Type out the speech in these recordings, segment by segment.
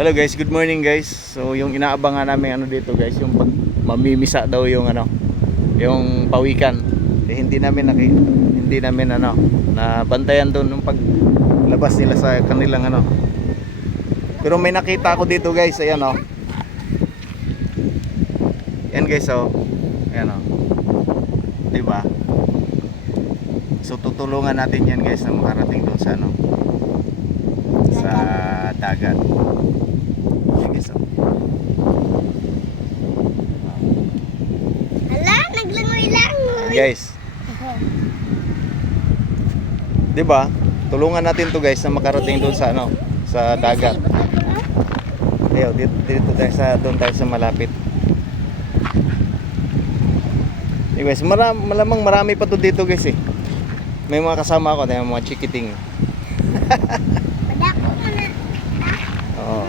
Hello guys, good morning guys. So yung inaabangan namin dito guys, yung pag mamimisa daw yung yung pawikan. Hindi namin nabantayan doon nung paglabas nila sa kanilang Pero may nakita ako dito guys, ayan Yan guys ayan 'Di ba? So tutulungan natin yan guys na makarating doon sa sa dagat. Hala, naglangoy-langoy. Guys. 'Di ba? Tulungan natin 'to guys na makarating doon sa sa dagat. Ayo, dito tayo doon tayo sa malapit. Guys, malamang marami pa to dito guys eh. May mga kasama ako, may mga chikiting. Padako mo na. Oo.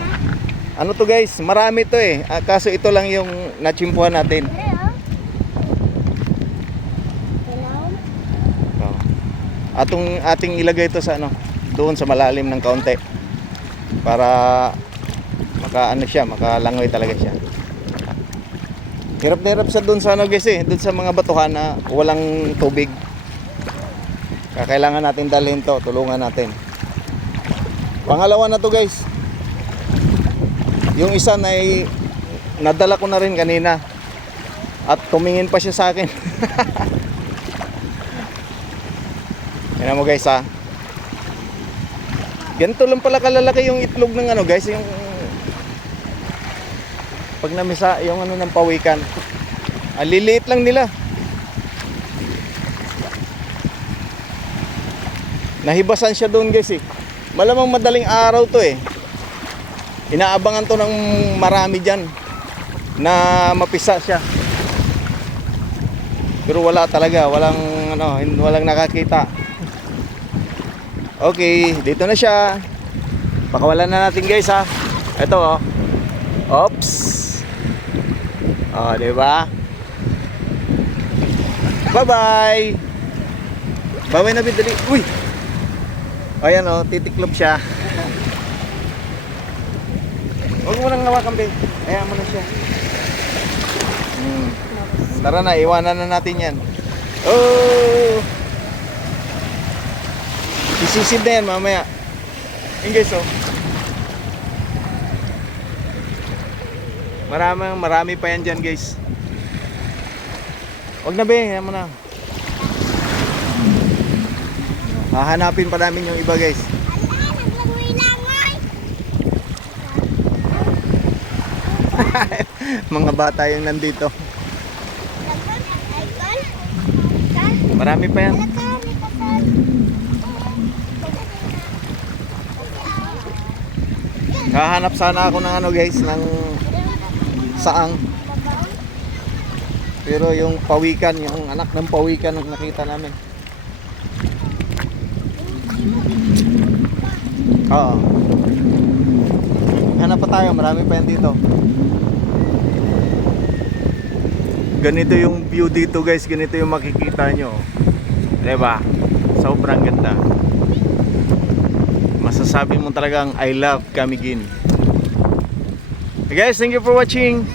Ano to guys, marami to eh. Kaso ito lang yung natsimpuhan natin. Oo. Ating ilagay ito sa doon sa malalim ng kaunti. Para makalangoy talaga siya. Hirap na hirap sa doon sa guys eh, doon sa mga batuhan na walang tubig. Kailangan natin dalhin to, tulungan natin. Pangalawa na to guys. Yung isa na nadala ko na rin kanina. At tumingin pa siya sa akin. Tingnan mo guys ha. Ganito lang pala kalalaki yung itlog ng guys, yung pag namisa yung ng pawikan. Liliit lang nila. Nahibasan siya doon guys eh. Malamang madaling araw to eh. Inaabangan to ng marami dyan na mapisa siya. Pero wala talaga, walang nakakita. Okay, dito na siya. Pakawalan na natin guys ha. Ito Oops. Diba? Bye-bye. Bye-bye na bidali. Uy. Ayan titiklop siya. Huwag mo nang hawakan, be. Ayan mo na siya. Tara na, iwanan na natin yan. Isisid na yan mamaya. Yun guys Marami pa yan dyan guys. Huwag na, be, ayan mo na. Hahanapin pa namin yung iba guys. Hala, naglangoy-langoy. Mga bata yung nandito. Marami pa yan. Hahanap sana ako ng guys, ng saang. Pero yung pawikan, yung anak ng pawikan ang nakita namin. Oo. Hanap pa tayo, marami pa yan dito. Ganito yung view dito guys, ganito yung makikita nyo. Diba? Sobrang ganda. Masasabi mo talagang I love Camiguin. Hey guys, thank you for watching.